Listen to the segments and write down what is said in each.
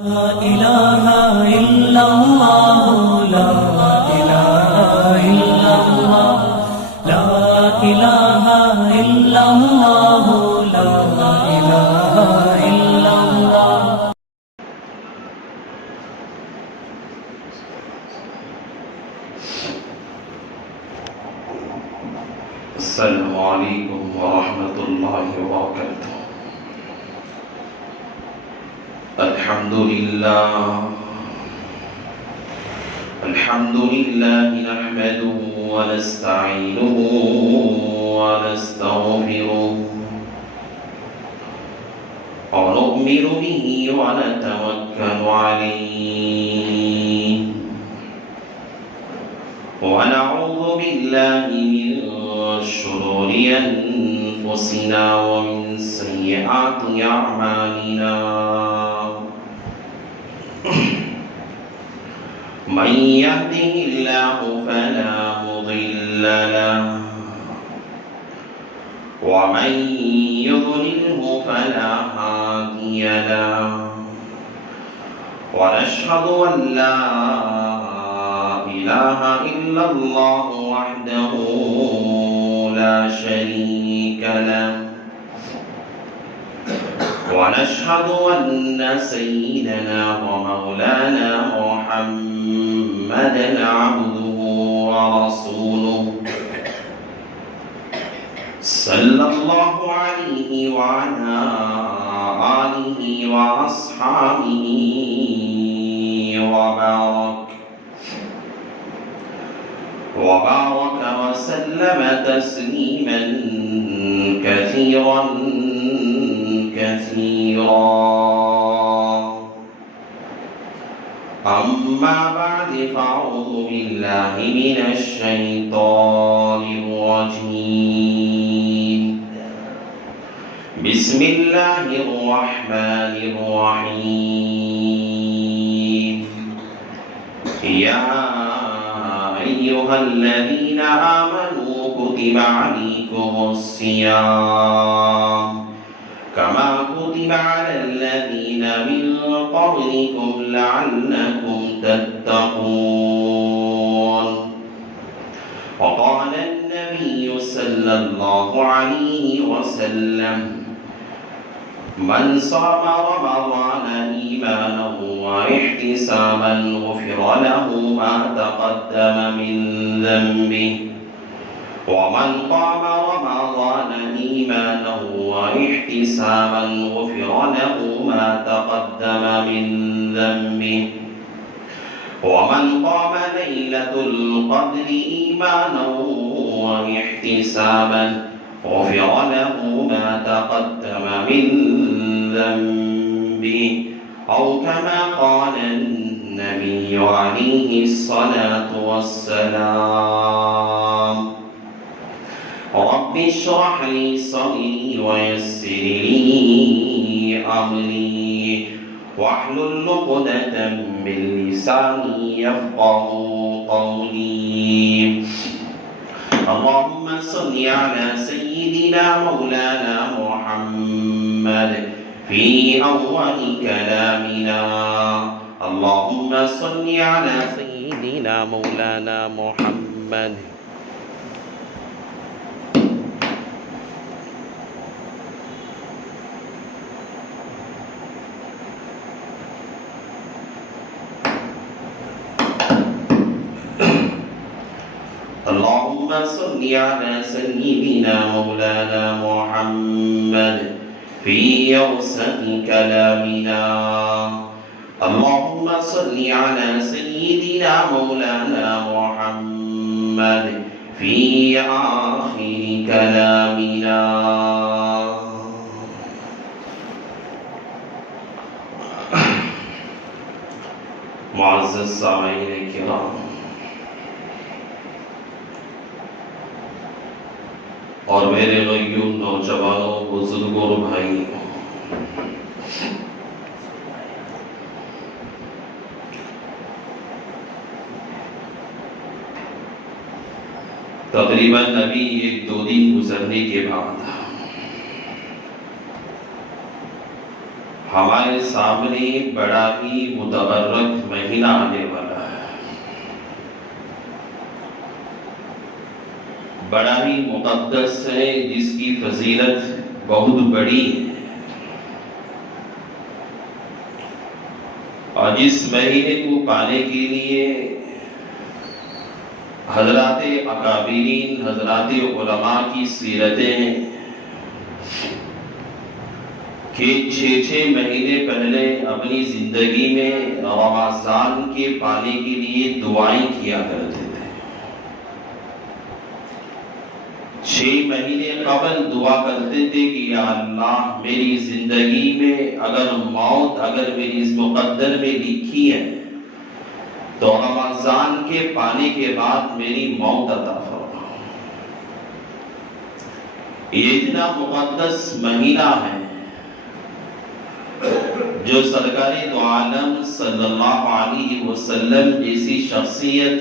لا إله إلا الله لا إله إلا الله لا إله إلا الله لا إله إلا الله. السلام عليكم ورحمة الله وبركاته. الحمد لله نحمده ونستعينه ونستغفره ونؤمن به ونتوكل عليه ونعوذ بالله من شرور أنفسنا ومن سيئات أعمالنا. من يهده الله فلا مضل له ومن يضلله فلا هادي له ونشهد أن لا إله إلا الله وحده لا شريك له ونشهد أن سيدنا ومولانا محمدا عبده ورسوله صلى الله عليه وعلى آله وأصحابه وبارك وسلم تسليما كثيرا. أما بعد فأعوذ بالله من الشيطان الرجيم. بسم الله الرحمن الرحيم. يا أيها الذين آمنوا كتب عليكم الصيام كما كتب على الذين من قبلكم لعلكم تتقون. وقال النبي صلى الله عليه وسلم من صام رمضان إيمانا واحتسابا غفر له ما تقدم من ذنبه ومن قام رمضان إيمانا واحتسابا غفر له ما تقدم من ذنبه ومن قام ليلة القدر إيمانا واحتسابا غفر له ما تقدم من ذنبه أو كما قال النبي عليه الصلاة والسلام. رب اشرح لي صدري ويسر لي أمري واحلل عقدة من لساني يفقهوا قولي. اللهم صل على سيدنا مولانا محمد في أول كلامنا. اللهم صل على سيدنا مولانا محمد اللهم صل على سيدنا مولانا محمد في أوسط كلامنا. اللهم صل على سيدنا مولانا محمد في آخر كلامنا. معزز سامعین کرام اور میرے غیور نوجوانوں بزرگوں اور بھائیوں، تقریباً ابھی 1-2 دن گزرنے کے بعد ہمارے سامنے بڑا ہی متبرک مہینہ آنے والا ہے، بڑا ہی مقدس ہے، جس کی فضیلت بہت بڑی ہے، اور جس مہینے کو پانے کے لیے حضرات اکابرین، حضرات علماء کی سیرتیں ہیں کہ 6 مہینے پہلے اپنی زندگی میں رمضان کے پانے کے لیے دعائیں کیا کرتے تھے۔ 6 مہینے قبل دعا کرتے تھے کہ یا اللہ میری زندگی میں اگر موت اگر میری اس مقدر میں لکھی ہے تو رمضان کے پانے کے بعد میری موت عطا فرما۔ یہ اتنا مقدس مہینہ ہے جو سرکار دو عالم صلی اللہ علیہ وسلم جیسی شخصیت،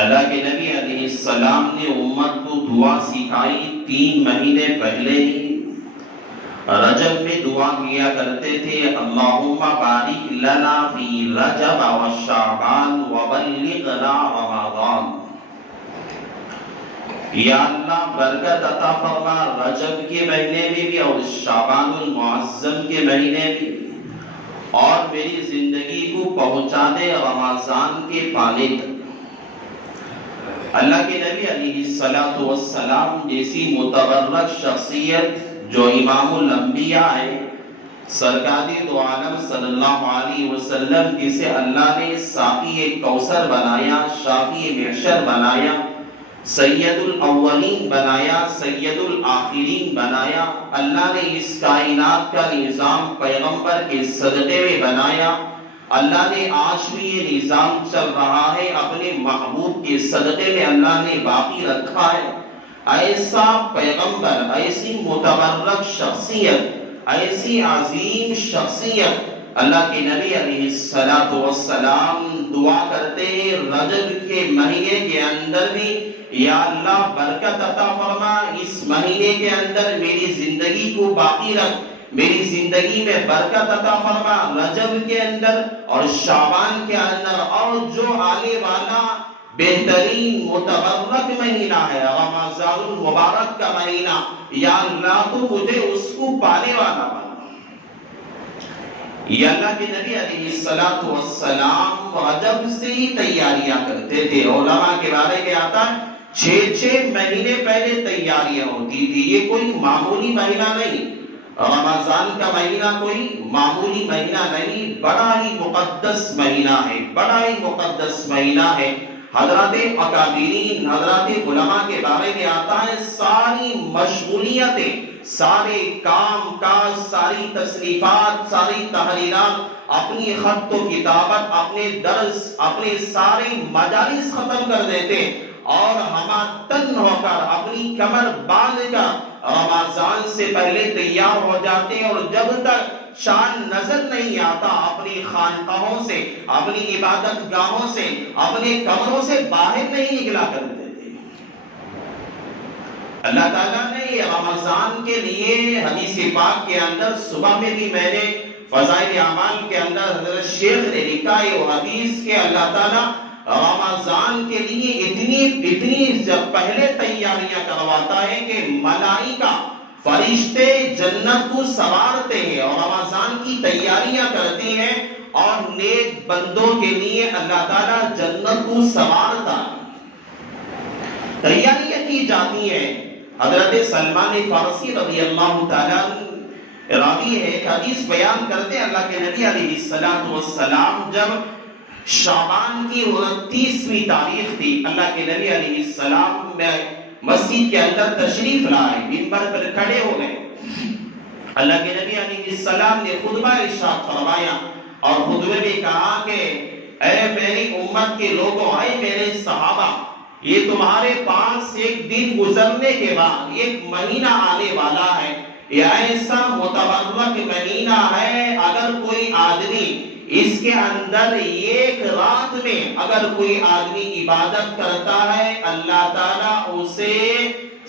اللہ کے نبی علیہ السلام نے امت کو دعا سکھائی 3 مہینے پہلے ہی رجب میں دعا کیا کرتے تھے، اللہم بارک لنا فی رجب و شعبان وبلغنا رمضان۔ یا اللہ برکت عطا فرما رجب کے مہینے میں بھی اور شعبان المعظم کے مہینے میں بھی، اور میری زندگی کو پہنچا دے رمضان کے پانے تک۔ اللہ کے نبی علیہ السلام جیسی متبرک شخصیت جو امام الانبیاء ہے، سرکار دو عالم صلی اللہ علیہ وسلم جسے اللہ نے ساقی کوثر بنایا، شافی محشر بنایا، سید الاولین بنایا، سید الآخرین بنایا، اللہ نے اس کائنات کا نظام پیغمبر کے صدقے میں بنایا، اللہ نے آج بھی یہ نظام چل رہا ہے اپنے محبوب کے صدقے میں اللہ نے باقی رکھا ہے۔ ایسا پیغمبر، ایسی متبرک شخصیت، ایسی عظیم شخصیت اللہ کے نبی علیہ السلام دعا کرتے ہیں رجب کے مہینے کے اندر بھی، یا اللہ برکت عطا فرما، اس مہینے کے اندر میری زندگی کو باقی رکھ، میری زندگی میں برکت عطا فرما رجب کے اندر اور شعبان کے اندر، اور جو آنے والا بہترین متبرک مہینہ ہے رمضان المبارک کا مہینہ، یا اللہ تو مجھے اس کو پانے والا بنا۔ یہ اللہ کے نبی علیہ السلام رجب سے ہی تیاریاں کرتے تھے۔ علماء کے بارے میں آتا ہے 6 مہینے پہلے تیاریاں ہوتی تھی، یہ کوئی معمولی مہینہ نہیں، رمضان کا مہینہ کوئی معمولی مہینہ نہیں، بڑا ہی مقدس مہینہ ہے، بڑا ہی مقدس مہینہ ہے۔ حضرات اکابرین، حضرات علماء کے بارے میں آتا ہے ساری مشغولیتیں، سارے کام کاج، ساری تصنیفات، ساری تحریرات، اپنی خط و کتابت، اپنے درس، اپنے سارے مجالس ختم کر دیتے اور ہمہ تن ہو کر اپنی کمر باندھ کر رمضان سے پہلے تیار ہو جاتے ہیں، اور جب تک چاند نظر نہیں آتا اپنی خانقاہوں سے، اپنی عبادت گاہوں سے، اپنے کمروں سے باہر نہیں نکلا کرتے تھے۔ اللہ تعالیٰ نے یہ رمضان کے لیے حدیث پاک کے اندر، صبح میں بھی میں نے فضائل اعمال کے اندر حضرت شیخ نے لکھا ہے وہ حدیث کے اللہ تعالیٰ رمضان کے لیے اتنی جب پہلے تیاریاں کرواتا ہے کہ ملائکہ فرشتے جنت کو سوارتے ہیں اور رمضان کی تیاریاں کرتے ہیں، اور نیک بندوں کے لیے اللہ تعالیٰ جنت کو سوارتا ہے، تیاریاں کی جاتی ہیں۔ حضرت سلمان فارسی رضی اللہ تعالیٰ راوی ہے، ایک حدیث بیان کرتے ہیں اللہ کے نبی علیہ السلام جب شعبان کی 29ویں تاریخ تھی، اللہ کے نبی علیہ السلام مسجد کے اندر تشریف لائے، منبر پر کھڑے ہو گئے، اللہ کے نبی علیہ السلام نے خطبہ ارشاد فرمایا اور خطبے میں کہا کہ اے میری امت کے لوگوں، اے میرے صحابہ، یہ تمہارے پاس ایک دن گزرنے کے بعد ایک مہینہ آنے والا ہے، یہ ایسا متبرک مہینہ ہے، اگر کوئی آدمی اس کے اندر ایک رات میں اگر کوئی آدمی عبادت کرتا ہے، اللہ تعالیٰ اسے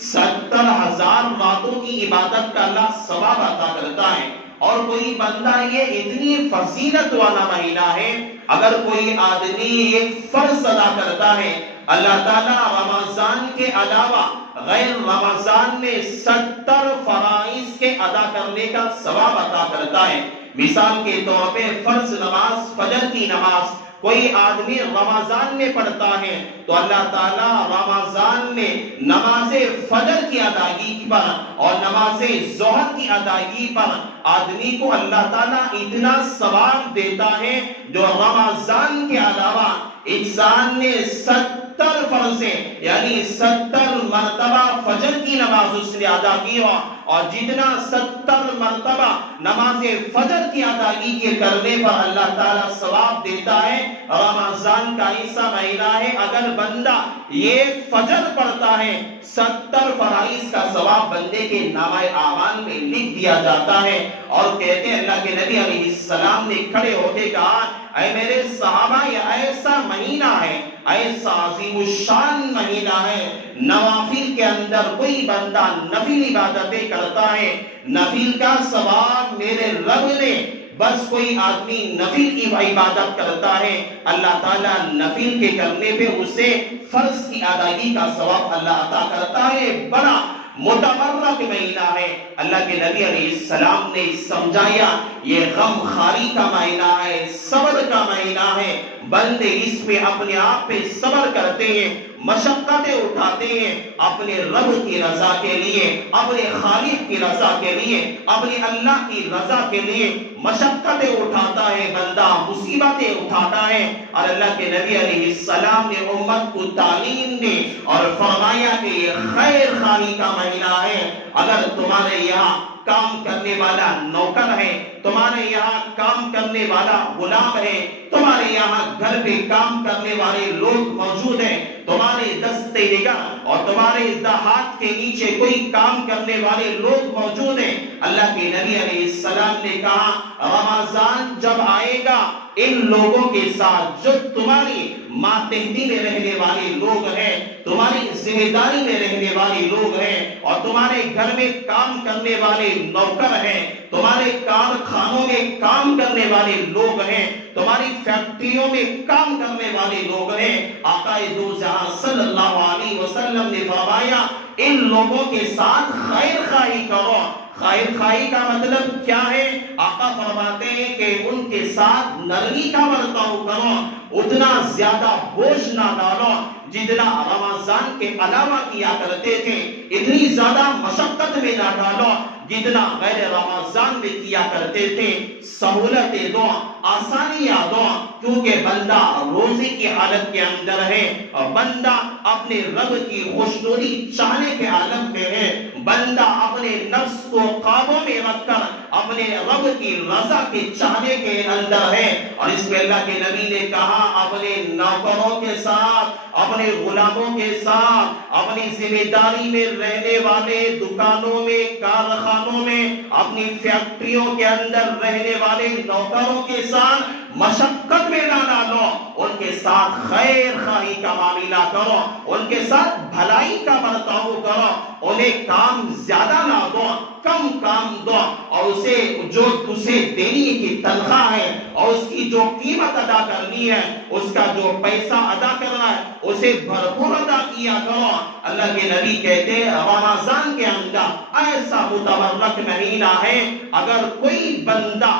70,000 راتوں کی عبادت کا اللہ ثواب عطا کرتا ہے، اور کوئی بندہ یہ اتنی فضیلت والا مہینہ ہے، اگر کوئی آدمی ایک فرض ادا کرتا ہے، اللہ تعالیٰ رمضان کے علاوہ غیر رمضان میں 70 فرائض کے ادا کرنے کا ثواب عطا کرتا ہے۔ مثال کے طور پہ فرض نماز، فجر کی نماز کوئی آدمی رمضان میں پڑھتا ہے تو اللہ تعالیٰ رمضان میں نماز فجر کی ادائیگی پر اور نماز ظہر کی ادائیگی پر آدمی کو اللہ تعالیٰ اتنا ثواب دیتا ہے جو رمضان کے علاوہ انسان نے 70 فرضیں یعنی 70 مرتبہ فجر کی نماز اس نے ادا کی ہو، اور جتنا 70 مرتبہ نماز فجر کی ادائیگی کے کرنے پر اللہ تعالیٰ ثواب دیتا ہے۔ رمضان کا ایسا مہینہ ہے اگر بندہ یہ فجر پڑھتا ہے 70 فرائض کا ثواب بندے کے نامہ اعمال میں لکھ دیا جاتا ہے۔ اور کہتے ہیں اللہ کے نبی علیہ السلام نے کھڑے ہو کے کہا، اے میرے صحابہ یہ ایسا مہینہ ہے، ایسا عظیم الشان مہینہ ہے، نوافل کے اندر کوئی بندہ نفل عبادتیں کرتا ہے، نفل کا ثواب میرے رب نے، بس کوئی آدمی نفل کی عبادت کرتا ہے اللہ تعالیٰ نفل کے کرنے پہ اسے فرض کی ادائیگی کا ثواب اللہ عطا کرتا ہے۔ بڑا متبرک مہینہ ہے۔ اللہ کے نبی علیہ السلام نے سمجھایا یہ غم خاری کا مہینہ ہے، صبر کا مہینہ ہے، بندے اس پہ اپنے آپ پہ صبر کرتے ہیں، مشقتیں اٹھاتے ہیں اپنے رب کی رضا کے لیے، اپنے خالق کی رضا کے لیے، اپنے اللہ کی رضا کے لیے مشقتیں اٹھاتا ہے بندہ، مصیبتیں اٹھاتا ہے۔ اور اللہ کے نبی علیہ السلام نے امت کو تعلیم دی اور فرمایا کہ یہ خیر خواہی کا مہینہ ہے۔ اگر تمہارے یہاں کام کرنے والا نوکر ہے، تمہارے یہاں کام کرنے والا غلام ہے، تمہارے یہاں گھر پہ کام کرنے والے لوگ موجود ہیں، تمہارے دستے نگاہ اور تمہارے ہاتھ کے نیچے کوئی کام کرنے والے لوگ موجود ہیں، اللہ کے نبی علیہ السلام نے کہا رمضان جب آئے گا ان لوگوں کے ساتھ جو تمہاری ماتحتی میں رہنے والے لوگ ہیں، تمہاری ذمہ داری میں رہنے والے لوگ ہیں، اور تمہارے گھر میں کام کرنے والے نوکر ہیں، تمہارے کارخانوں میں کام کرنے والے لوگ ہیں، تمہاری فیکٹریوں میں کام کرنے والے لوگ ہیں، آقا دو جہاں صلی اللہ علیہ وسلم نے فرمایا ان لوگوں کے ساتھ خیر خواہی کرو۔ خیر خواہی کا مطلب کیا ہے؟ آقا فرماتے ہیں کہ ان کے ساتھ نرمی کا برتاؤ کرو، اتنا زیادہ بوجھ نہ ڈالو جتنا رمضان کے علاوہ کیا کرتے تھے، اتنی زیادہ مشقت میں نہ ڈالو جتنا غیر رمضان میں کیا کرتے تھے۔ سہولتیں دو، آسانیاں دو، کیونکہ بندہ روزی کی حالت کے اندر ہے اور بندہ اپنے رب کی خوشنودی چاہنے کے عالم میں ہے، بندہ اپنے نفس کو قابو میں رکھ کر اپنے رب کی رضا کے چاہنے کے اندر ہے۔ اور اس میں اللہ کے نبی نے کہا اپنے نوکروں کے ساتھ، اپنے غلاموں کے ساتھ، اپنی ذمہ داری میں رہنے والے دکانوں میں، کارخانوں میں، اپنی فیکٹریوں کے اندر رہنے والے نوکروں کے ساتھ مشقت میں نہ ڈالو، ان کے ساتھ خیر خواہی کا معاملہ کرو، ان کے ساتھ بھلائی کا برتاؤ کرو، انہیں کام زیادہ نہ دو، کم کام دو، اور اسے جو تجھے دینی کی تنخواہ ہے اور اس کی جو قیمت ادا کرنی ہے، اس کا جو پیسہ ادا کرنا ہے اسے بھرپور ادا کیا کرو۔ اللہ کے نبی کہتے ہیں رمضان کے اندر ایسا متبرک مہینہ ہے اگر کوئی بندہ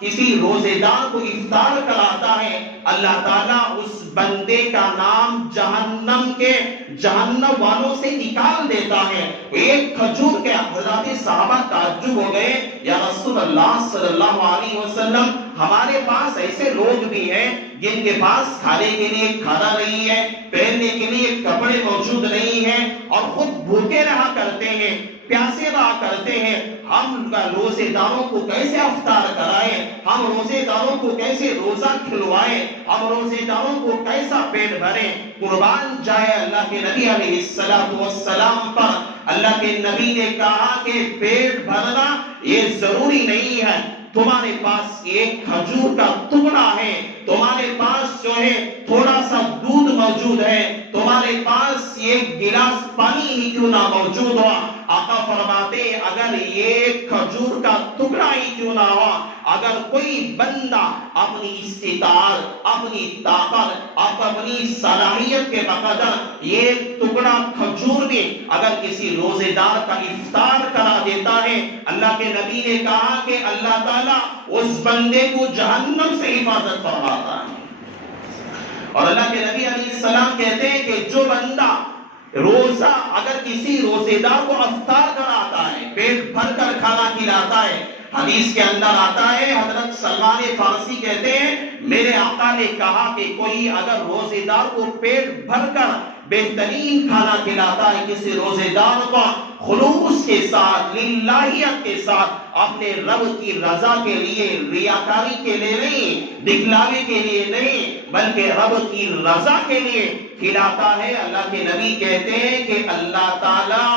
کسی روزے دار کو افطار کراتا ہے، اللہ تعالیٰ اس بندے کا نام جہنم والوں سے نکال دیتا ہے۔ ایک کھجور کے حضرات صحابہ تعجب ہو گئے، یا رسول اللہ صلی اللہ علیہ وسلم ہمارے پاس ایسے لوگ بھی ہیں جن کے پاس کھانے کے لیے کھانا نہیں ہے، پہننے کے لیے کپڑے موجود نہیں ہیں، اور خود بھوکے رہا کرتے ہیں، پیاسے رہا کرتے ہیں، ہم روزے داروں کو کیسے افطار کرائیں، ہم روزے داروں کو کیسے روزہ کھلوائیں، ہم روزے داروں کو کیسا پیٹ بھریں؟ قربان جائے اللہ کے نبی علیہ السلام پر۔ اللہ کے نبی نے کہا کہ پیٹ بھرنا یہ ضروری نہیں ہے، تمہارے پاس ایک کھجور کا ٹکڑا ہے، تمہارے پاس جو ہے تھوڑا سا دودھ موجود ہے، تمہارے پاس ایک گلاس پانی ہی کیوں نہ موجود ہو، آقا فرماتے اگر یہ کھجور کا ٹکڑا ہی کیوں نہ ہو، اگر کوئی بندہ اپنی استطاعت، اپنی طاقت، اپنی صلاحیت کے بقدر یہ ٹکڑا کھجور میں اگر کسی روزے دار کا افطار کرا دیتا ہے، اللہ کے نبی نے کہا کہ اللہ تعالیٰ اس بندے کو جہنم سے حفاظت فرماتا ہے۔ اور اللہ کے نبی علیہ السلام کہتے ہیں کہ جو بندہ روزہ اگر کسی روزے دار کو افطار کراتا ہے، پیٹ بھر کر کھانا کھلاتا ہے، حدیث کے اندر آتا ہے حضرت سلمان فارسی کہتے ہیں میرے آقا نے کہا کہ کوئی اگر روزے دار کو پیٹ بھر کر بہترین کھانا کھلاتا ہے، کسی روزے دار کو خلوص کے ساتھ، للہیت کے ساتھ، اپنے رب کی رضا کے لیے، ریاکاری کے لیے نہیں، دکھلاوے کے لیے نہیں، بلکہ رب کی رضا کے لیے کھلاتا ہے، اللہ کے نبی کہتے ہیں کہ اللہ تعالیٰ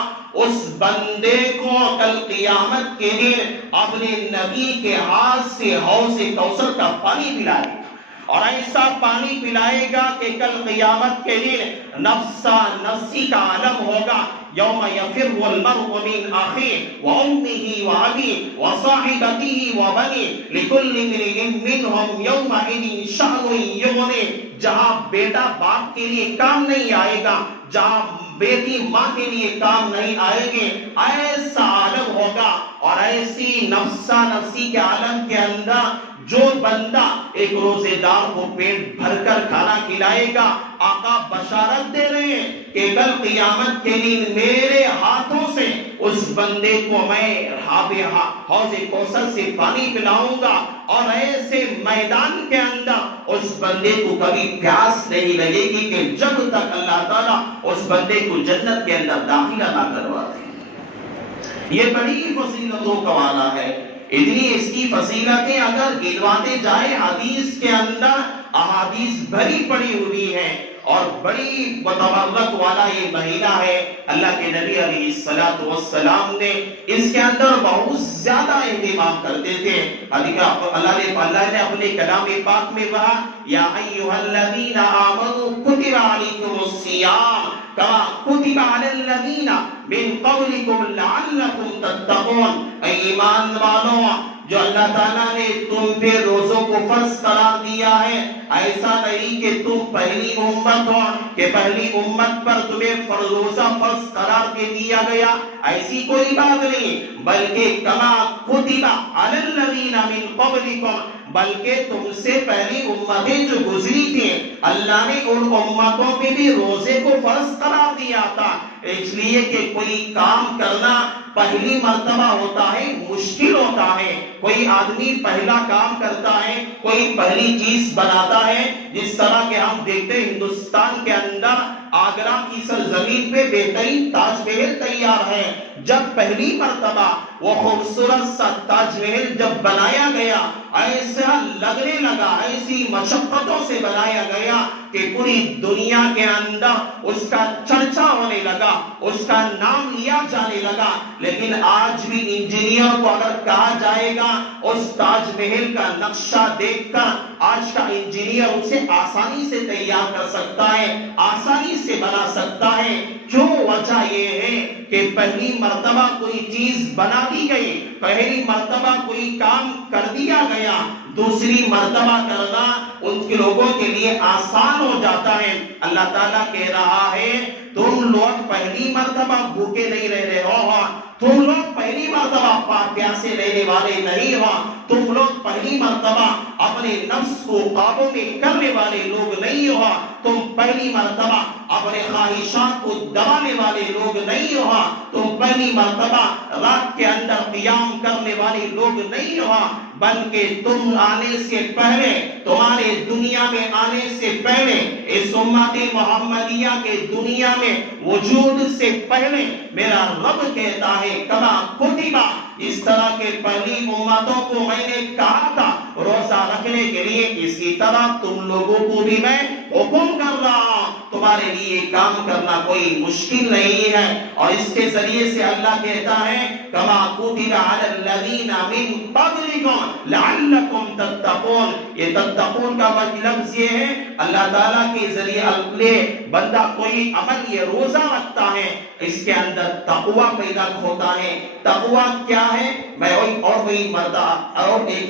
اس بندے کو کل قیامت کے دن اپنے نبی کے ہاتھ سے حوض کوثر کا پانی پلائے گا، اور ایسا پانی پلائے گا کہ کل قیامت کے دن نفسا نفسی کا عالم ہوگا، یوم یفر المرء من اخیہ وامہ وابیہ وصاحبتہ وبنیہ لکل امرئ منہم یومئذ شأن یغنیہ، جہاں بیٹا باپ کے لیے کام نہیں آئے گا، جہاں بیٹی ماں کے لیے کام نہیں آئے گے، ایسا عالم ہوگا، اور ایسی نفسا نفسی کے عالم کے اندر جو بندہ ایک روزے دار کو پیٹ بھر کر کھانا کھلائے گا، آقا بشارت دے رہے ہیں کہ کل قیامت کے دن میرے ہاتھوں سے اس بندے کو میں حوض کوثر سے پانی پلاؤں گا، اور ایسے میدان کے اندر اس بندے کو کبھی پیاس نہیں لگے گی کہ جب تک اللہ تعالیٰ اس بندے کو جنت کے اندر داخلہ نہ کروا دے۔ یہ بڑی فضیلتوں کا والا ہے، اتنی اس کی فضیلتیں اگر گنواتے جائے حدیث کے اندر احادیث بھری پڑی ہوئی ہے، اور بڑی متبرک والا یہ مہینہ ہے۔ اللہ کے نبی علیہ السلام نے اس کے اندر بہت زیادہ اہتمام کرتے تھے۔ اللہ نے اپنے کلام پاک میں کہا یا ایھا الذین آمنوا کتب علیکم الصیام کما کتب علی الذین من قبلکم لعلکم تتقون، اے ایمان والو، جو اللہ تعالیٰ نے تم پہ روزوں کو فرض قرار دیا ہے، ایسا نہیں کہ تم پہلی امت ہو کہ پہلی امت پر تمہیں روزہ فرض قرار دے دیا گیا، ایسی کوئی بات نہیں، بلکہ کما کتب علی الذین من قبلکم، بلکہ تم سے پہلی امتیں جو گزری تھیں اللہ نے ان امتوں پہ بھی روزے کو فرض قرار دیا تھا، اس لیے کہ کوئی کام کرنا پہلی مرتبہ ہوتا ہے، مشکل ہوتا ہے، کوئی آدمی پہلا کام کرتا ہے، کوئی پہلی چیز بناتا ہے، جس طرح کہ ہم دیکھتے ہیں ہندوستان کے اندر آگرہ کی سرزمین پہ بہترین تاج محل تیار ہے، جب پہلی مرتبہ وہ خوبصورت سا تاج محل جب بنایا گیا، ایسا لگنے لگا، ایسی مشقتوں سے بنایا گیا کہ پوری دنیا کے اندر اس کا چرچا ہونے لگا، اس کا نام لیا جانے لگا، لیکن آج بھی انجینئر کو اگر کہا جائے گا اس تاج محل کا نقشہ دیکھ کر، آج کا انجینئر اسے آسانی سے تیار کر سکتا ہے، آسانی سے بنا سکتا ہے۔ کیوں؟ وجہ یہ ہے کہ پہلی مرتبہ کوئی چیز بنا دی گئی، پہلی مرتبہ کوئی کام کر دیا گیا، دوسری مرتبہ کرنا ان کے لوگوں کے لیے آسان ہو جاتا ہے۔ اللہ تعالیٰ کہہ رہا ہے تم لوگ پہلی مرتبہ بھوکے نہیں رہ رہے ہو، تم لوگ پہلی مرتبہ پیاسے رہنے والے نہیں ہو، تم لوگ پہلی مرتبہ اپنے نفس کو قابو میں کرنے والے لوگ نہیں ہو، تم پہلی مرتبہ اپنے خواہشات کو دبانے والے لوگ نہیں ہو، تم پہلی مرتبہ رات کے اندر قیام کرنے والے لوگ نہیں ہو، بلکہ تم آنے سے پہلے، تمہارے دنیا میں آنے سے پہلے، اس امت محمدیہ کے دنیا میں وجود سے پہلے میرا رب کہتا ہے کما کتبہ، اس طرح کے پہلی امتوں کو میں نے کہا تھا روزہ رکھنے کے لیے، اسی طرح تم لوگوں کو بھی میں حکم کر رہا ہوں تمہارے لیے کام کرنا کوئی مشکل نہیں ہے. اور اس کے ذریعے سے اللہ کہتا ہے کما کتب علی الذین من قبلکم لعلکم تتقون. یہ تتقون کا لفظ یہ ہے اللہ تعالیٰ کے ذریعے بندہ کوئی عمل یہ روزہ رکھتا ہے اس کے اندر تقوی پیدا ہوتا ہے. تقوی کیا ہے میں اور ایک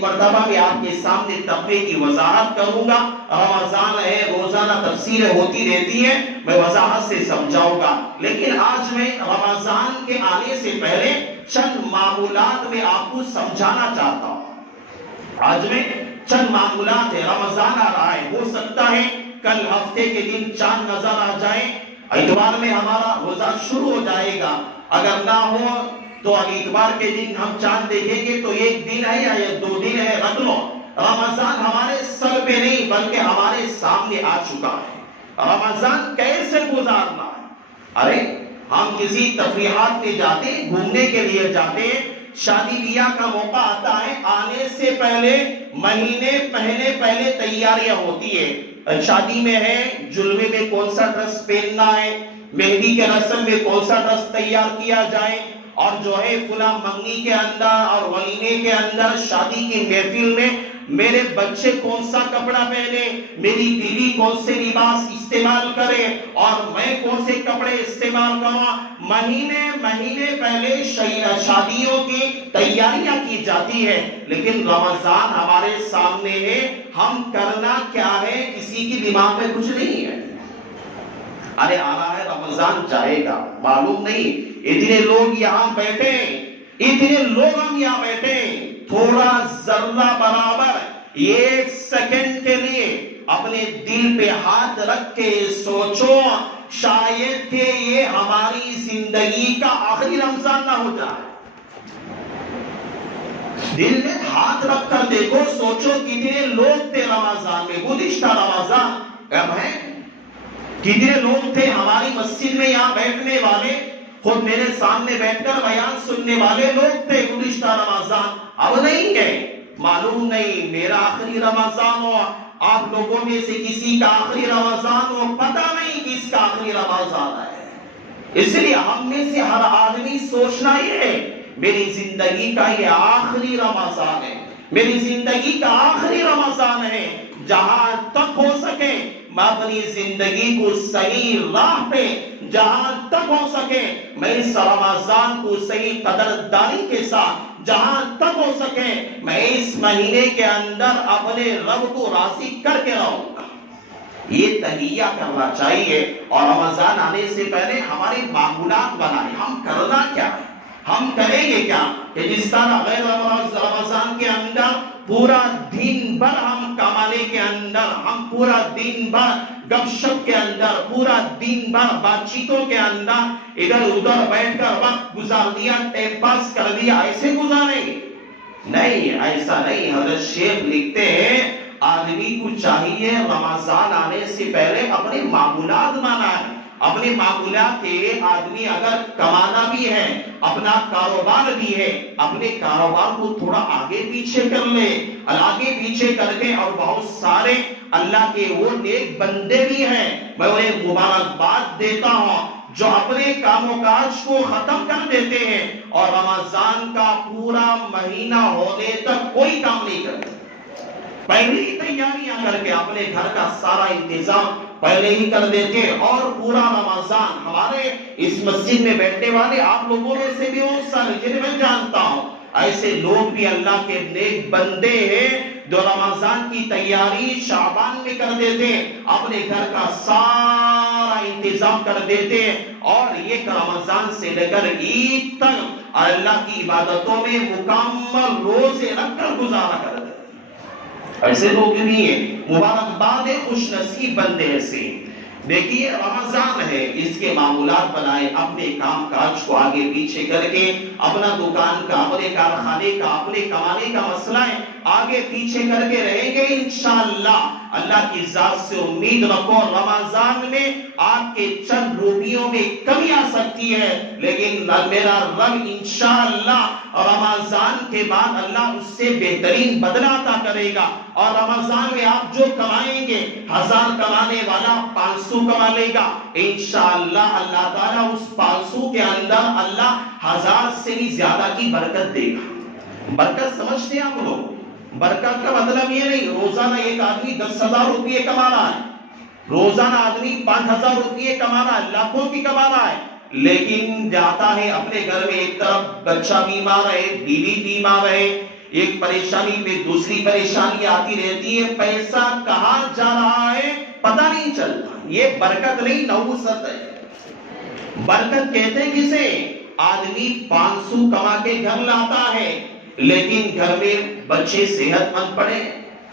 مرتبہ بھی آپ کے سامنے تقوی کی وضاحت کروں گا. رمضان ہے روزانہ تفسیر ہوتی رہتی ہے میں وضاحت سے سمجھاؤں گا. لیکن آج میں رمضان کے آنے سے پہلے چند معمولات میں آپ کو سمجھانا چاہتا ہوں. آج میں چند معمولات ہے رمضان آ رہا ہے ہو سکتا ہے کل ہفتے کے دن چاند نظر آ جائے اتوار میں ہمارا روزہ شروع ہو جائے گا. اگر نہ ہو تو اتوار کے دن ہم چاند دیکھیں گے تو ایک دن ہے یا 2 دن ہے رکھ لو. رمضان ہمارے سر پہ نہیں بلکہ ہمارے سامنے آ چکا ہے. رمضان کیسے گزارنا ہے؟ ارے ہم کسی تفریحات میں جاتے ہیں گھومنے کے لیے جاتے ہیں شادی بیاہ کا موقع آتا ہے آنے سے پہلے مہینے پہلے تیاریاں ہوتی ہے. شادی میں ہے جلوے میں کون سا ڈریس پہننا ہے مہندی کے رسم میں کون سا ڈریس تیار کیا جائے اور جو ہے فلاں منگنی کے اندر اور ولیمے کے اندر شادی کی محفل میں میرے بچے کون سا کپڑا پہنے میری بیوی کون سے لباس استعمال کرے اور میں کون سے کپڑے استعمال کروں. مہینے پہلے شادیوں کی تیاریاں کی جاتی ہے. لیکن رمضان ہمارے سامنے ہے ہم کرنا کیا ہے کسی کی دماغ میں کچھ نہیں ہے. ارے آ رہا ہے رمضان جائے گا معلوم نہیں. اتنے لوگ یہاں بیٹھے ہم یہاں بیٹھے تھوڑا ذرہ برابر 1 سیکنڈ کے لیے اپنے دل پہ ہاتھ رکھ کے سوچو شاید کہ یہ ہماری زندگی کا آخری رمضان نہ ہو جائے. دل میں ہاتھ رکھ کر دیکھو سوچو کتنے لوگ تھے رمضان میں گزشتہ رمضان اب ہے کتنے لوگ تھے ہماری مسجد میں یہاں بیٹھنے والے خود میرے سامنے بیٹھ کر بیان سننے والے لوگ تھے گزشتہ رمضان اب نہیں ہے. معلوم نہیں میرا آخری رمضان ہو آپ لوگوں میں سے کسی کا آخری رمضان ہو پتہ نہیں کس کا آخری رمضان ہے. اس لیے ہم میں سے ہر آدمی سوچنا یہ ہے میری زندگی کا یہ آخری رمضان ہے میری زندگی کا آخری رمضان ہے. جہاں تک ہو سکے میں اپنی زندگی کو صحیح راہ پہ جہاں تک ہو سکے میں اس رمضان کو صحیح قدردانی کے ساتھ جہاں تک ہو سکے میں اس مہینے کے اندر اپنے رب کو راضی کر کے رہوں گا. یہ تہیہ کرنا چاہیے. اور رمضان آنے سے پہلے ہمارے معمولات بنائیں ہم کرنا کیا ہے ہم کریں گے کیا کہ جس طرح غیر رمضان کے اندر پورا دن بھر ہم کمانے کے اندر ہم پورا دن بھر گپ شپ کے اندر پورا دن بھر بات چیتوں کے اندر ادھر ادھر بیٹھ کر وقت گزار دیا ٹائم پاس کر دیا ایسے گزاریں گے نہیں ایسا نہیں. حضرت شیخ لکھتے ہیں آدمی کو چاہیے رمضان آنے سے پہلے اپنے معمولات بنائے. اپنے معمولات کے آدمی اگر کمانا بھی ہے اپنا کاروبار بھی ہے اپنے کاروبار کو تھوڑا آگے پیچھے کر لے آگے پیچھے کر کے. اور بہت سارے اللہ کے وہ نیک بندے بھی ہیں میں انہیں مبارکباد دیتا ہوں جو اپنے کام و کاج کو ختم کر دیتے ہیں اور رمضان کا پورا مہینہ ہونے تک کوئی کام نہیں کرتے. پہلے ہی تیاریاں کر کے اپنے گھر کا سارا انتظام پہلے ہی کر دیتے اور پورا رمضان ہمارے اس مسجد میں بیٹھنے والے آپ لوگوں میں سے بھی بہت سارے جنہیں میں جانتا ہوں ایسے لوگ بھی اللہ کے نیک بندے ہیں جو رمضان کی تیاری شعبان میں کر دیتے اپنے گھر کا سارا انتظام کر دیتے اور یہ رمضان سے لے کر عید تک اللہ کی عبادتوں میں مکمل روزے رکھ کر گزارا کرتے. ایسے لوگ بھی ہیں مبارکباد خوش نصیب بندے ایسے. دیکھیے رمضان ہے اس کے معمولات بنائے اپنے کام کاج کو آگے پیچھے کر کے اپنا دکان کا اپنے کارخانے کا اپنے کمانے کا مسئلہ ہے آگے پیچھے کر کے رہیں گے انشاءاللہ. اللہ کی ذات سے امید رکھو رمضان میں آپ کے چند روپیوں میں کمی آ سکتی ہے لیکن میرا رب انشاءاللہ رمضان کے بعد اللہ اس سے بہترین بدلہ عطا کرے گا. اور رمضان میں آپ جو کمائیں گے 1000 کمانے والا 500 کما لے گا. انشاءاللہ اللہ تعالیٰ اس 500 کے اندر اللہ 1000 سے بھی زیادہ کی برکت دے گا. برکت سمجھتے ہیں آپ لوگ؟ برکت کا مطلب یہ نہیں روزانہ ایک آدمی 10,000 روپیے کما رہا ہے, روزانہ آدمی 5,000 روپیے کما رہا ہے, لاکھوں کی کما رہا ہے, لیکن جاتا ہے اپنے گھر میں ایک طرف بچہ بیمار ہے, بیوی بیمار ہے, ایک پریشانی پہ دوسری پریشانی آتی رہتی ہے, پیسہ کہاں جا رہا ہے پتہ نہیں چلتا. یہ برکت نہیں نحوست ہے. برکت کہتے ہیں کسے؟ آدمی 500 کما کے گھر لاتا ہے لیکن گھر میں بچے صحت مند پڑے,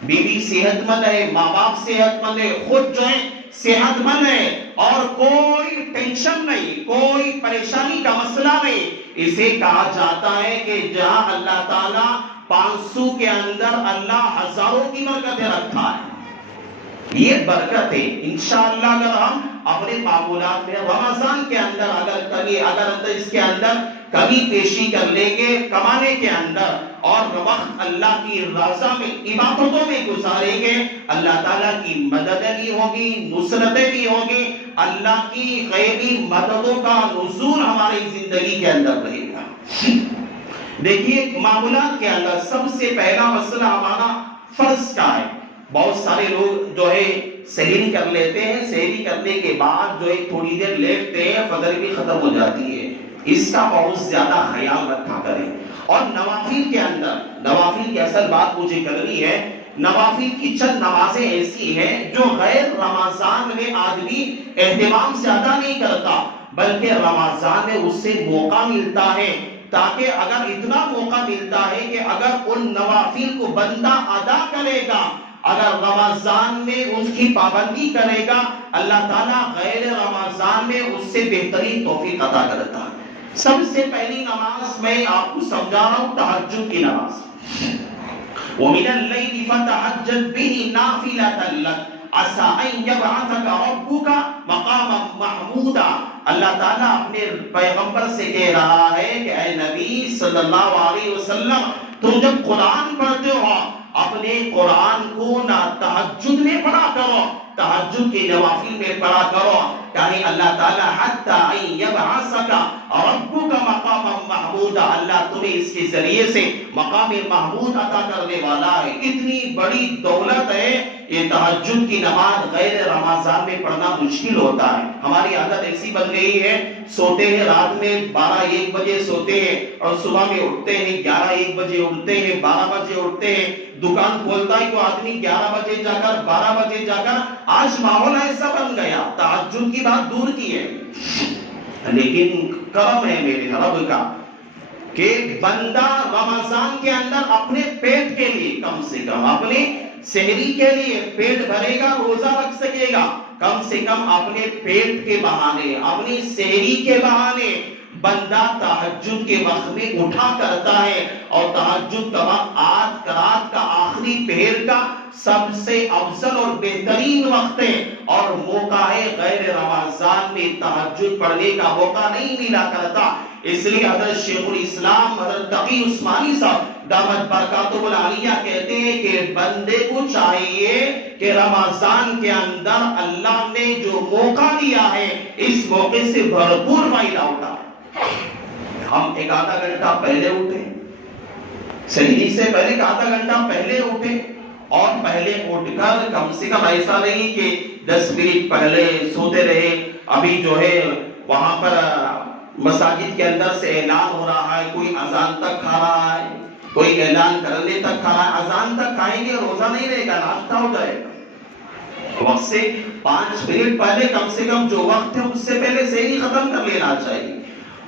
بیوی صحت مند ہے, ماں باپ صحت مند ہے, خود جو ہے صحت مند ہے اور کوئی ٹینشن نہیں, کوئی پریشانی کا مسئلہ نہیں. اسے کہا جاتا ہے کہ جہاں اللہ تعالیٰ 500 کے اندر اللہ ہزاروں کی برکتیں رکھا ہے. یہ برکت ہے. انشاءاللہ اگر ہم اپنے معمولات میں رمضان کے اندر اگر اس کے اندر کمی پیشی کر لیں گے کمانے کے اندر اور وقت اللہ کی رضا میں عبادتوں میں گزاریں گے, اللہ تعالیٰ کی مددیں بھی ہوگی, نصرتیں بھی ہوگی, اللہ کی غیبی مددوں کا نزول ہماری زندگی کے اندر رہے گا. دیکھیے معمولات کے اندر سب سے پہلا مسئلہ ہمارا فرض کا ہے. بہت سارے لوگ جو ہے سحری کر لیتے ہیں, سحری کرنے کے بعد جو ہے تھوڑی دیر لیٹتے ہیں, فجر بھی ختم ہو جاتی ہے. اس کا بہت زیادہ خیال رکھا کریں. اور نوافل کے اندر, نوافل کی اصل بات مجھے کرنی ہے, نوافل کی چند نمازیں ایسی ہیں جو غیر رمضان میں آدمی اہتمام زیادہ نہیں کرتا, بلکہ رمضان میں اس سے موقع ملتا ہے, تاکہ اگر اتنا موقع ملتا ہے کہ اگر ان نوافل کو بندہ ادا کرے گا, اگر رمضان میں اس کی پابندی کرے گا, اللہ تعالیٰ غیر رمضان میں اس سے بہترین توفیق عطا کرتا ہے. سب سے پہلی نماز میں آپ کو سمجھا رہا ہوں, تہجد کی نماز. وَمِنَ اللَّيْلِ فَتَهَجَّدْ بِهِ نَافِلَةً لَكَ عَسَىٰ أَن يَبْعَثَكَ رَبُّكَ مَقَامًا مَحْمُودًا. اللہ تعالیٰ اپنے پیغمبر سے کہہ رہا ہے کہ اے نبی صلی اللہ علیہ وسلم, تم جب قرآن پڑھتے ہو اپنے قرآن کو نہ تہجد میں پڑھا کرو, تہجد کے نوافل میں پڑھا کرو, یعنی اللہ تعالیٰ حتی ان یبعثک ربک مقاما محمودا, اللہ تمہیں اس کے ذریعے سے مقام محمود عطا کرنے والا ہے. اتنی بڑی دولت ہے. یہ تہجد کی نماز غیر رمضان میں پڑھنا مشکل ہوتا ہے. ہماری عادت ایسی بن گئی ہے, سوتے ہیں رات میں 12-1 بجے سوتے ہیں اور صبح میں اٹھتے ہیں 11-1 بجے اٹھتے ہیں, 12 بجے اٹھتے ہیں. دکان کھولتا ہے تو آدمی 11 بجے جا کر 12 بجے جا کر. آج ماحول ایسا بن گیا, تہجد کی بات دور کی ہے, لیکن کرم ہے میرے رب کا کہ بندہ رمضان کے اندر اپنے پیٹ کے لیے, کم سے کم اپنے سحری کے لیے پیٹ بھرے گا, روزہ رکھ سکے گا, کم سے کم اپنے پیٹ کے بہانے, اپنی سحری کے بہانے بندہ تہجد کے وقت میں اٹھا کرتا ہے. اور تہجد کا وقت آج رات کا آخری پہر کا سب سے افضل اور بہترین وقت ہے اور موقع ہے. غیر رمضان میں تہجد پڑھنے کا موقع نہیں ملا کرتا. اس لیے حضرت شیخ الاسلام حضرت تقی عثمانی صاحب دامت برکاتہ العالیہ کہتے ہیں کہ بندے کو چاہیے کہ رمضان کے اندر اللہ نے جو موقع دیا ہے اس موقع سے بھرپور فائدہ اٹھائے. ہم ایک آدھا گھنٹہ پہلے اٹھیں, سحری سے پہلے ایک آدھا گھنٹہ پہلے اٹھیں, اور پہلے اٹھ کر کم سے کم ایسا نہیں کہ 10 منٹ پہلے سوتے رہے. ابھی جو ہے وہاں پر مساجد کے اندر سے اعلان ہو رہا ہے, کوئی اذان تک کھا رہا ہے, کوئی اعلان کرنے تک کھا رہا ہے. اذان تک کھائیں گے روزہ نہیں رہے گا, ناشتہ ہو جائے گا. وقت سے 5 منٹ پہلے کم سے کم جو وقت ہے اس سے پہلے سحری ختم کر لینا چاہیے.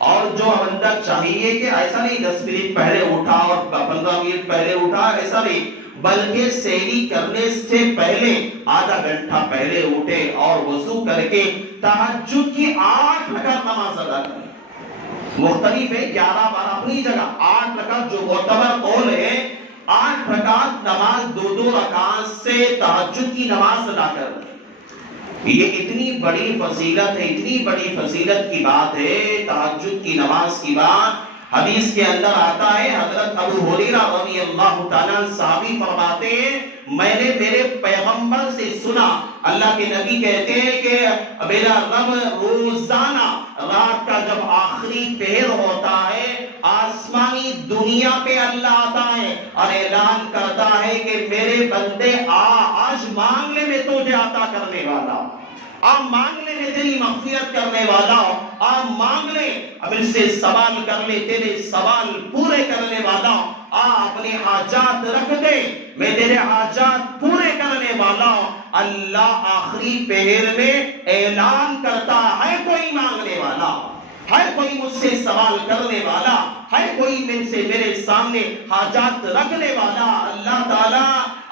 اور جو بندہ چاہیے کہ ایسا نہیں 10 منٹ پہلے اٹھا اور 15 منٹ پہلے اٹھا, ایسا نہیں, بلکہ سحری کرنے سے پہلے آدھا گھنٹہ پہلے اٹھے اور وضو کر کے تہجد کی 8 رکعت نماز ادا کرے. مختلف ہے, 11-12 اپنی جگہ, 8 رکعت جو معتبر قول ہے, 8 رکعت نماز 2-2 رکعت سے تہجد کی نماز ادا کر. یہ اتنی بڑی فضیلت ہے, اتنی بڑی فضیلت کی بات ہے تہجد کی نماز کی بات. حدیث کے اندر آتا ہے، حضرت ابو ہریرہ رضی اللہ تعالیٰ عنہ صحابی فرماتے ہیں میں نے میرے پیغمبر سے سنا، اللہ کے نبی کہتے ہیں کہ میرا رب روزانہ رات کا جب آخری پہر ہوتا ہے آسمانی دنیا پہ اللہ آتا ہے اور اعلان کرتا ہے کہ میرے بندے آج مانگ لے میں تجھے عطا کرنے والا، آپ مانگ لے میں تیری مغفرت کرنے والا ہوں، آپ مانگ لے اب ان سے سوال کر لے تیرے سوال پورے کرنے والا ہوں، اپنے حاجات رکھ دے میں تیرے حاجات پورے کرنے والا ہوں۔ اللہ آخری پہر میں اعلان کرتا ہے کوئی مانگنے والا، ہے کوئی مجھ سے سوال کرنے والا، ہے کوئی من سے میرے سامنے حاجات رکھنے والا۔ اللہ تعالیٰ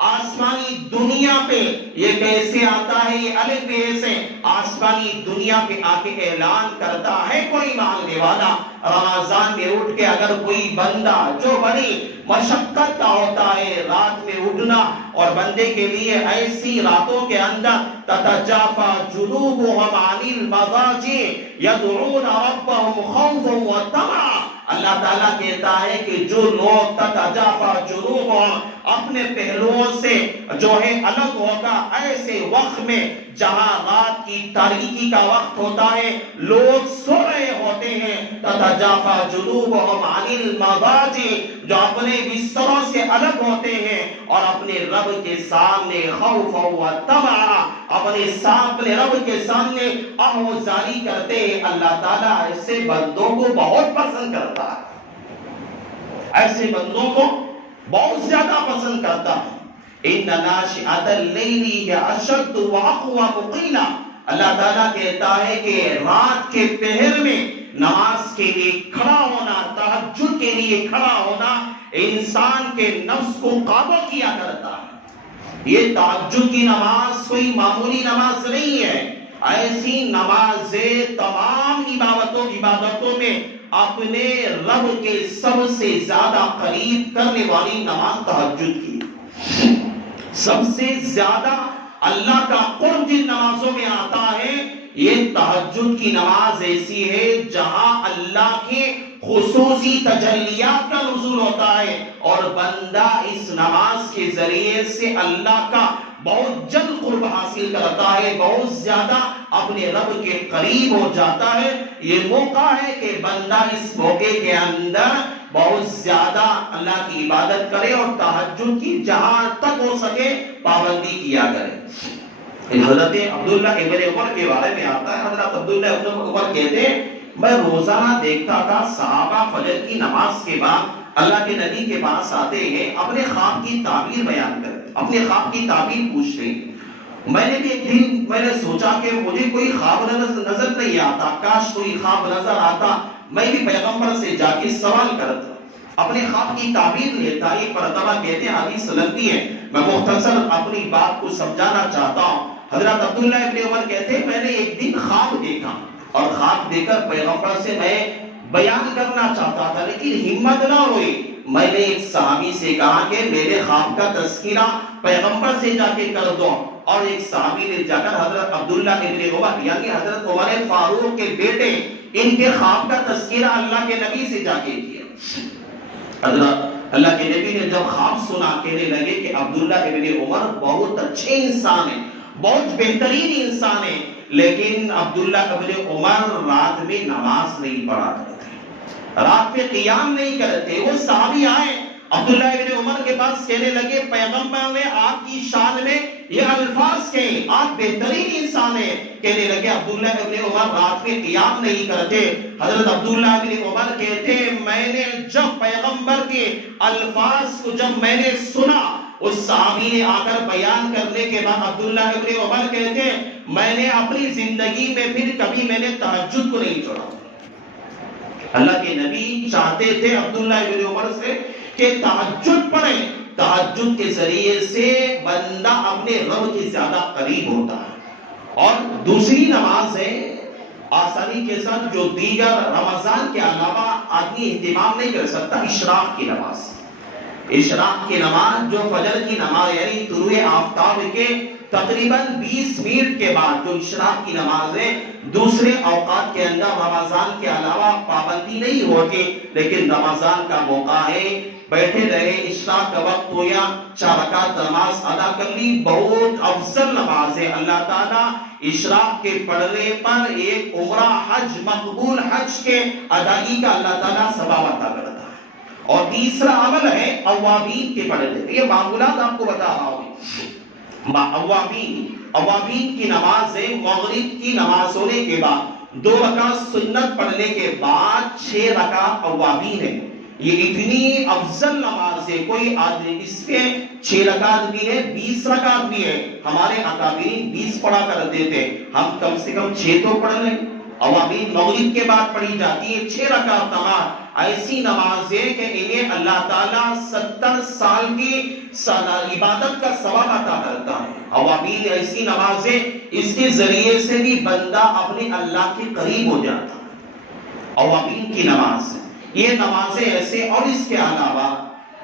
آسمانی دنیا پہ یہ کیسے آتا ہے، یہ الگ کیسے آسمانی دنیا پہ آ کے اعلان کرتا ہے کوئی مانگنے والا۔ رمضان میں اٹھ کے اگر کوئی بندہ جو بڑی مشقت کا ہوتا ہے رات میں اٹھنا، اور بندے کے لیے ایسی راتوں کے اندر تتجافى جنوبهم عن المضاجع يدعون ربهم خوفا وطمعا، اللہ تعالیٰ کہتا ہے کہ جو لوگ تتجافى جنوبهم اپنے پہلوؤں سے جو ہے الگ ہوگا ایسے وقت میں جہاں رات کی تاریکی کا وقت ہوتا ہے لوگ سو رہے ہوتے ہیں، تتجافى جنوبهم عن المضاجع جو اپنے بستروں سے الگ ہوتے ہیں اور اپنے رب کے سامنے خوفا وطمعا اپنے رب کے سامنے آہوزاری کرتے ہیں۔ اللہ تعالیٰ ایسے بندوں کو بہت پسند کرتا ہے، ایسے بندوں کو بہت زیادہ پسند کرتا ہے۔ ان ناشئۃ اللیل ہی اشد واقوی مقیلا، اللہ تعالیٰ کہتا ہے کہ رات کے پہر میں نماز کے لیے کھڑا ہونا، تہجد کے لیے کھڑا ہونا انسان کے نفس کو قابو کیا کرتا ہے۔ یہ تہجد کی نماز کوئی معمولی نماز نہیں ہے، ایسی نمازیں تمام عبادتوں میں اپنے رب کے سب سے زیادہ قریب کرنے والی نماز تہجد کی، سب سے زیادہ اللہ کا قرب جن نمازوں میں آتا ہے یہ تہجد کی نماز ایسی ہے جہاں اللہ کے خصوصی تجلیات کا نزول ہوتا ہے اور بندہ اس نماز کے ذریعے سے اللہ کا بہت جلد قرب حاصل کرتا ہے، بہت زیادہ اپنے رب کے قریب ہو جاتا ہے۔ یہ موقع ہے کہ بندہ اس موقع کے اندر بہت زیادہ اللہ کی عبادت کرے اور تہجد کی جہاں تک ہو سکے پابندی کیا کرے۔ حضرت عبداللہ ابن عمر کے بارے میں آتا ہے، حضرت عبداللہ ابن عمر کہتے ہیں میں روزانہ دیکھتا تھا صحابہ فجر کی نماز کے بعد اللہ کے نبی کے پاس آتے ہیں، اپنے خواب کی تعبیر بیان کرتے، اپنے خواب کی تعبیر پوچھتے ہیں۔ میں نے بھی ایک دن میں نے سوچا کہ مجھے کوئی خواب نظر نہیں آتا، کاش کوئی خواب نظر آتا، میں بھی پیغمبر سے جا کے سوال کرتا، اپنے خواب کی تعبیر لیتا۔ یہ مرتبہ کہتے ہیں حدیث لمبی ہے، میں مختصر اپنی بات کو سمجھانا چاہتا ہوں۔ حضرت عبداللہ ابن عمر کہتے ہیں میں نے ایک دن خواب دیکھا اور خواب دیکھ کر پیغمبر سے میں بیان کرنا چاہتا تھا لیکن ہمت نہ ہوئی۔ میں نے ایک صحابی سے کہا کہ میرے خواب کا تذکرہ پیغمبر سے جا کے کر دو، اور ایک صحابی نے جا کر حضرت عبداللہ ابن عمر یعنی حضرت عمر فاروق کے بیٹے ان کے خواب کا تذکرہ اللہ کے نبی سے جا کے کیا۔ حضرت اللہ کے نبی نے جب خواب سنا کہنے لگے کہ عبداللہ ابن عمر بہت اچھے انسان ہیں، بہت بہترین انسان ہیں، لیکن عبداللہ ابن عمر رات میں نماز نہیں پڑھا کرتے، رات میں قیام نہیں کرتے۔ وہ صحابی آئے عبداللہ ابن عمر کے پاس کہنے لگے پیغمبر نے آپ کی شان میں یہ الفاظ کہے، آپ بہترین انسان ہیں۔ کہنے لگے عبداللہ ابن عمر رات میں قیام نہیں کرتے۔ حضرت عبداللہ ابن عمر کہتے میں نے جب پیغمبر کے الفاظ کو جب میں نے سنا، اس صحابی نے آ کر بیان کرنے کے بعد عبداللہ ابن عمر کہتے ہیں میں نے اپنی زندگی میں پھر کبھی میں نے تہجد کو نہیں چھوڑا۔ اللہ کے نبی چاہتے تھے عبداللہ ابن عمر سے کہ تہجد پڑھیں، تہجد کے ذریعے سے بندہ اپنے رب کے زیادہ قریب ہوتا ہے۔ اور دوسری نماز ہے آسانی کے ساتھ جو دیگر رمضان کے علاوہ آدمی اہتمام نہیں کر سکتا، اشراق کی نماز۔ اشراق کی نماز جو فجر کی نماز یعنی طلوع آفتاب کے تقریباً 20 منٹ کے بعد جو اشراق کی نماز ہے، دوسرے اوقات کے اندر رمضان کے علاوہ پابندی نہیں ہوتی، لیکن رمضان کا موقع ہے، بیٹھے رہے، اشراق کا وقت ہو یا 4 رکعت نماز ادا کر لی، بہت افضل نماز ہے۔ اللہ تعالیٰ اشراق کے پڑھنے پر ایک عمرہ حج مقبول حج کے ادائیگی کا اللہ تعالیٰ ثواب عطا کرتا ہے۔ اور تیسرا عمل ہے اوابین کے پڑھنے، یہ معمولات آپ کو بتا رہا ہوں۔ اوابین کی نماز ہے، مغرب کی نماز ہونے کے بعد 2 رکعت سنت پڑھنے کے بعد 6 رکعت اوابین ہے۔ یہ اتنی افضل نماز ہے، کوئی آدمی اس کے 6 رکعت بھی ہے، 20 رکعت بھی ہے۔ ہمارے اکابرین 20 پڑھا کرتے تھے، ہم کم سے کم 6 تو پڑھ لیں۔ اوابین مغرب کے بعد پڑھی جاتی ہے، 6 رکعت نماز ایسی نماز ہے کہ انہیں اللہ تعالیٰ 70 سال کی عبادت کا ثواب عطا کرتا ہے۔ اوابین ایسی نماز ہے، اس کے ذریعے سے بھی بندہ اپنے اللہ کے قریب ہو جاتا ہے۔ اوابین کی نماز یہ نمازیں ایسے، اور اس کے علاوہ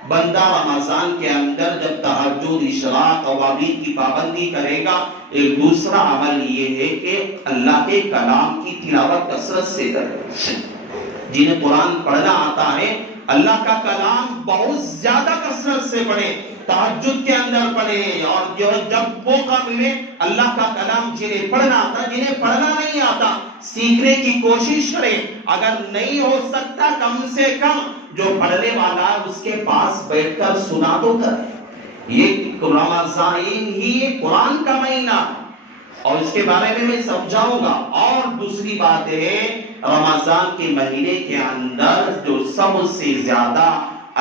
بندہ رمضان کے اندر جب تہجد، اشراق، اوابین کی پابندی کرے گا، ایک دوسرا عمل یہ ہے کہ اللہ کے کلام کی تلاوت کثرت سے کرے۔ جنہیں قرآن پڑھنا آتا ہے، اللہ کا کلام بہت زیادہ کثرت سے پڑھے، تہجد کے اندر پڑھے، اور جب موقع ملے اللہ کا کلام جنہیں پڑھنا آتا، جنہیں پڑھنا نہیں آتا سیکھنے کی کوشش کرے، اگر نہیں ہو سکتا کم سے کم جو پڑھنے والا ہے اس کے پاس بیٹھ کر سنا تو کرے۔ یہ رمضان ہی قرآن کا مہینہ، اور اس کے بارے میں سمجھاؤں گا۔ اور دوسری بات ہے، رمضان کے مہینے کے اندر جو سب سے زیادہ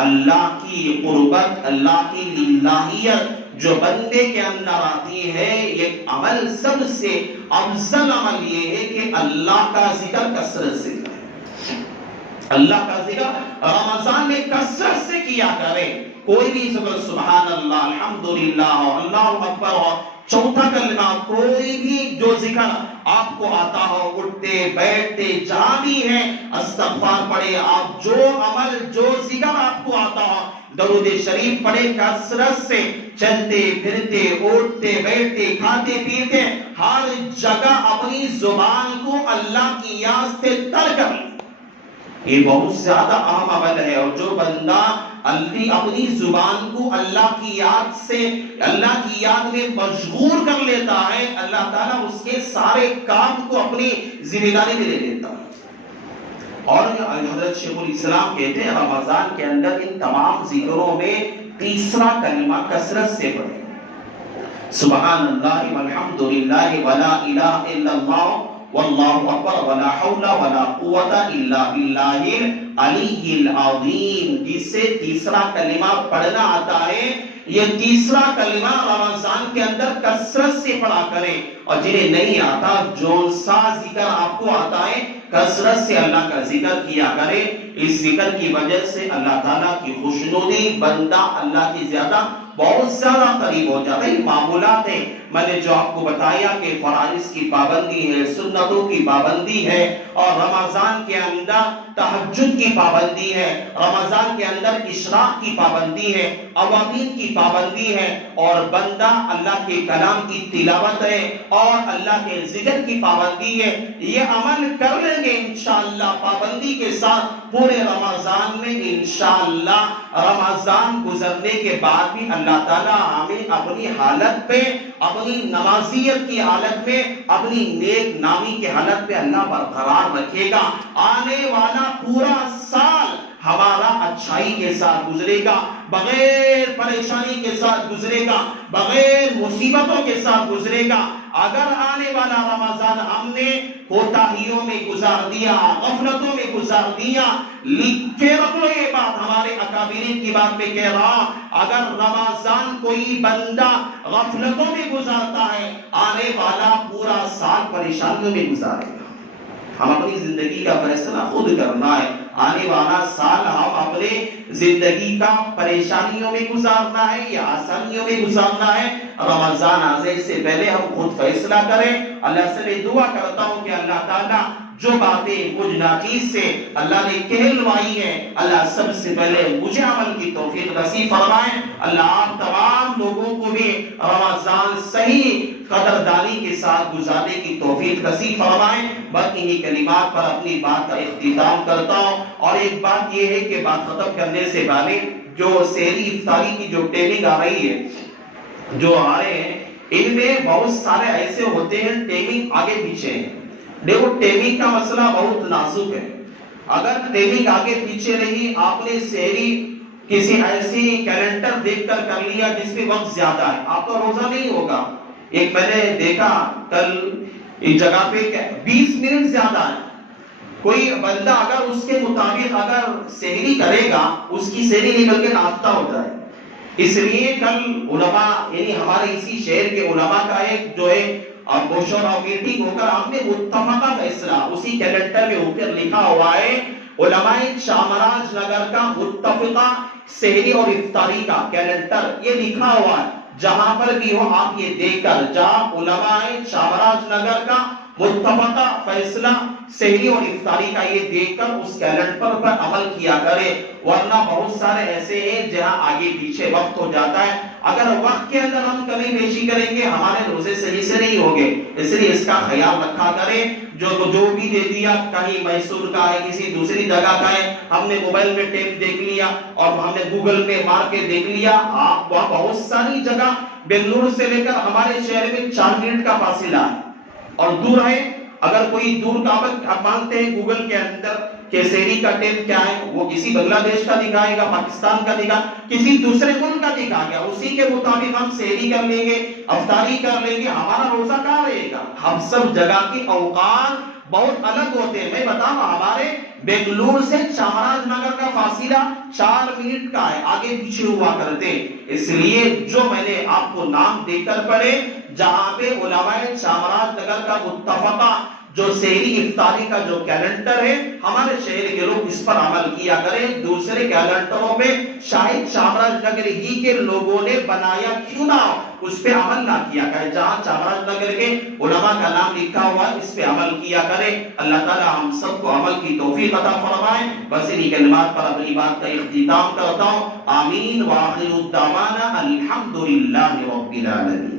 اللہ کی قربت، اللہ کی للہیت جو بندے کے اندر آتی ہے، یہ عمل سب سے افضل عمل یہ ہے کہ اللہ کا ذکر کثرت سے کرے۔ اللہ کا ذکر رمضان میں کثرت سے کیا کرے۔ کوئی بھی ذکر، سبحان اللہ، الحمدللہ، اللہ اکبر، اور چوتھا کلمہ، کوئی بھی جو ذکر آپ کو آتا ہو، اٹھتے بیٹھتے جہاں بھی ہے استغفار پڑھے، آپ جو عمل جو ذکر آپ کو آتا ہو، درود شریف پڑھے کثرت سے، چلتے پھرتے اٹھتے بیٹھتے کھاتے پیتے ہر جگہ اپنی زبان کو اللہ کی یاد سے تر کر لیں۔ یہ بہت زیادہ اہم عمل ہے، اور جو بندہ اپنی زبان کو اللہ کی یاد سے، اللہ کی یاد میں مشغول کر لیتا ہے، اللہ تعالیٰ اس کے سارے کام کو اپنی ذمہ داری میں لے لیتا ہے۔ اور حضرت شیخ الاسلام کہتے ہیں رمضان کے اندر ان تمام ذکروں میں تیسرا کلمہ کثرت سے پڑھیں، سبحان اللہ والحمد للہ ولا الہ الا اللہ واللہ اکبر ولا حول ولا قوت الا باللہ العلی العظیم۔ جس سے تیسرا کلمہ پڑھنا آتا ہے، یہ تیسرا کلمہ رمضان کے اندر کثرت سے پڑھا کریں، اور جنہیں نہیں آتا جو سا ذکر آپ کو آتا ہے کثرت سے اللہ کا ذکر کیا کرے۔ اس ذکر کی وجہ سے اللہ تعالیٰ کی خوشنودی، بندہ اللہ کی زیادہ بہت زیادہ قریب ہو جاتا ہے۔ یہ معمولات ہیں، میں نے جو آپ کو بتایا کہ فرائض کی پابندی ہے، سنتوں کی پابندی ہے، اور رمضان کے اندر تہجد کی پابندی ہے، رمضان کے اندر اشراق کی پابندی ہے، اوابین کی پابندی ہے، اور بندہ اللہ کے کلام کی تلاوت ہے اور اللہ کے ذکر کی پابندی ہے۔ یہ عمل کر لیں گے انشاءاللہ پابندی کے ساتھ پورے رمضان میں، انشاءاللہ رمضان گزرنے کے بعد بھی اللہ تعالیٰ ہمیں اپنی حالت پہ، اپنی نمازیت کی حالت میں، اپنی نیک نامی کی حالت پہ اللہ برقرار رکھے گا۔ آنے والا پورا سال ہمارا اچھائی کے ساتھ گزرے گا، بغیر پریشانی کے ساتھ گزرے گا، بغیر مصیبتوں کے ساتھ گزرے گا۔ اگر آنے والا رمضان ہم نے کوتاہیوں میں گزار دیا، غفلتوں میں گزار دیا، لکھ کے رکھ لو یہ بات، ہمارے اکابرین کی بات میں کہہ رہا ہوں، اگر رمضان کوئی بندہ غفلتوں میں گزارتا ہے، آنے والا پورا سال پریشانیوں میں گزارے گا۔ ہم اپنی زندگی کا فیصلہ خود کرنا ہے، آنے والا سال ہم اپنے زندگی کا پریشانیوں میں گزارنا ہے یا آسانیوں میں گزارنا ہے۔ رمضان آنے سے پہلے ہم خود فیصلہ کریں۔ اللہ سے میں دعا کرتا ہوں کہ اللہ تعالیٰ جو باتیں مجھ ناچیز سے اللہ نے کہلوائی ہیں، اللہ سب سے پہلے مجھے عمل کی توفیق نصیب فرمائے۔ اللہ آپ تمام لوگوں کو بھی رمضان صحیح قدردانی کے ساتھ گزارنے کی توفیق نصیب فرمائے۔ بس انہی کلمات پر اپنی بات کا اختتام کرتا ہوں، اور ایک بات یہ ہے کہ بات ختم کرنے سے پہلے جو سحری افطاری کی جو ٹیمنگ آ رہی ہے، جو آ رہے ہیں، ان میں بہت سارے ایسے ہوتے ہیں ٹیمنگ آگے پیچھے ہیں۔ دیکھو ٹیمنگ کا مسئلہ بہت نازک ہے، اگر ٹیمنگ آگے پیچھے رہی، آپ نے سحری کسی ایسی کیلنڈر دیکھ کر لیا جس میں وقت زیادہ ہے، آپ کا روزہ نہیں ہوگا۔ ایک میں نے دیکھا کل ایک جگہ پہ 20 منٹ زیادہ ہے، کوئی بندہ اگر اس کے مطابق اگر سحری کرے گا، اس کی سحری نہیں بلکہ ناشتہ ہو جائے۔ اس لیے کل علماء یعنی ہمارے اسی شہر کے علماء کا ایک جو ہے مشورہ اور میٹنگ ہو کر ہم نے متفقہ فیصلہ اسی کیلنڈر کے اوپر لکھا ہوا ہے، علماء چامراج نگر کا متفقہ سحری اور افطاری کا کیلنڈر یہ لکھا ہوا ہے، جہاں پر بھی ہو آپ یہ دیکھ کر، جہاں علماء چامراج نگر کا متفقہ فیصلہ سحری اور افطاری کا یہ دیکھ کر اس کیلنڈر پر عمل کیا کرے، ورنہ بہت سارے ایسے ہیں جہاں آگے پیچھے وقت ہو جاتا ہے۔ اگر وقت کے اندر ہم کمی بیشی کریں گے، ہمارے روزے صحیح سے نہیں ہوگے، اس لیے اس کا خیال رکھا کریں۔ جو بھی دے دیا، کہیں میسور کا ہے، کسی دوسری جگہ کا ہے، ہم نے موبائل میں ٹیپ دیکھ لیا اور ہم نے گوگل پہ مار کے دیکھ لیا، آپ وہاں بہت ساری جگہ بنگلور سے لے کر ہمارے شہر میں 4 منٹ کا فاصلہ ہے اور دور ہے۔ اگر کوئی دور کا آپ مانتے ہیں گوگل کے اندر کہ سحری کا ٹائم کیا ہے، وہ کسی بنگلہ دیش کا دکھائے گا، پاکستان کا دکھا، کسی دوسرے ملک کا دکھا گیا، اسی کے مطابق ہم سحری کر لیں گے، افطاری کر لیں گے، ہمارا روزہ کہاں رہے گا؟ ہم سب جگہ کی اوقات بہت الگ ہوتے ہیں۔ میں بتاؤں ہمارے بنگلور سے چامراج نگر کا فاصلہ 4 منٹ کا ہے، آگے پیچھے ہوا کرتے، اس لیے جو میں نے آپ کو نام دے کر پڑھے، جہاں پہ علماء چامراج نگر کا متفقہ جو سحری افطاری کا جو کیلنڈر ہے، ہمارے شہر کے لوگ اس پر عمل کیا کریں، دوسرے کیلنڈروں میں شاید چامراج نگر ہی کے لوگوں نے بنایا کیوں نہ اس پہ عمل نہ کیا کرے، جہاں چامراج نگر کے علماء کا نام لکھا ہوا ہے اس پہ عمل کیا کرے۔ اللہ تعالی ہم سب کو عمل کی توفیق عطا فرمائے۔ بس انہی کلمات پر اپنی بات کا اختتام کرتا ہوں، آمین وآخر الدعوانا الحمدللہ رب العالمین۔